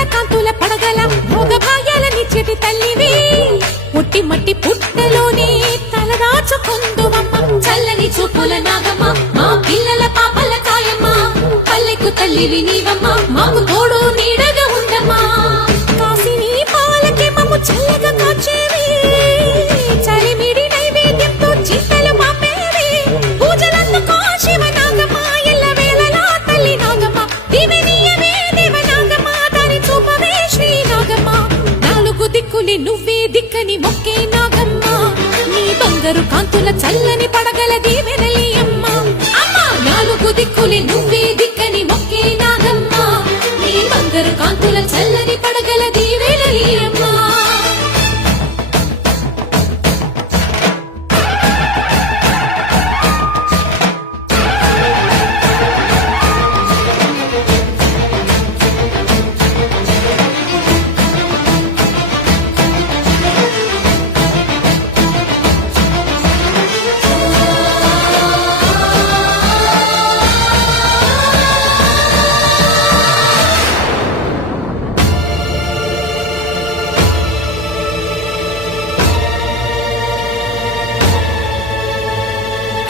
పిల్లల కాంతుల పడగల భోగ భాగ్యాలని చెటి తల్లివి పుట్టి మట్టి పుట్టలోనే తలదాచుకుందువమ్మ చల్లని చూపుల నాగమ్మ మా పిల్లల పాపల కాయమ్మ పల్లెకు తల్లివి నీవమ్మ మాకు తోడు నీడగా ఉండమ్మా కాసిని పాలకి మమ్ము చల్లగా కాచేవి చలిమిడి నైవేద్యంతో చింతలు మాపేవి పూజలందుకో శివ నాగమ్మ ఎల్ల వేళలా తల్లి నాగమ్మ దివెనీయవే దేవ నాగమ్మ దారి చూపవే శ్రీ నాగమ్మ నాలుగు దిక్కులి నువ్వే దిక్కని మొక్కే నాగమ్మ నీ బంగారు కాంతుల చల్లని పడగల దీవెనలి అమ్మ అమ్మ నాలుగు దిక్కులి నువ్వే దిక్కని మొక్కే నాగమ్మ నీ బంగారు కాంతుల చల్లని పడగల దీవెనలి అమ్మ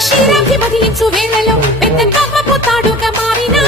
క్షీరాభిమధించు వేళలో పెద్ద కవ్వపు తాడుగా మారినా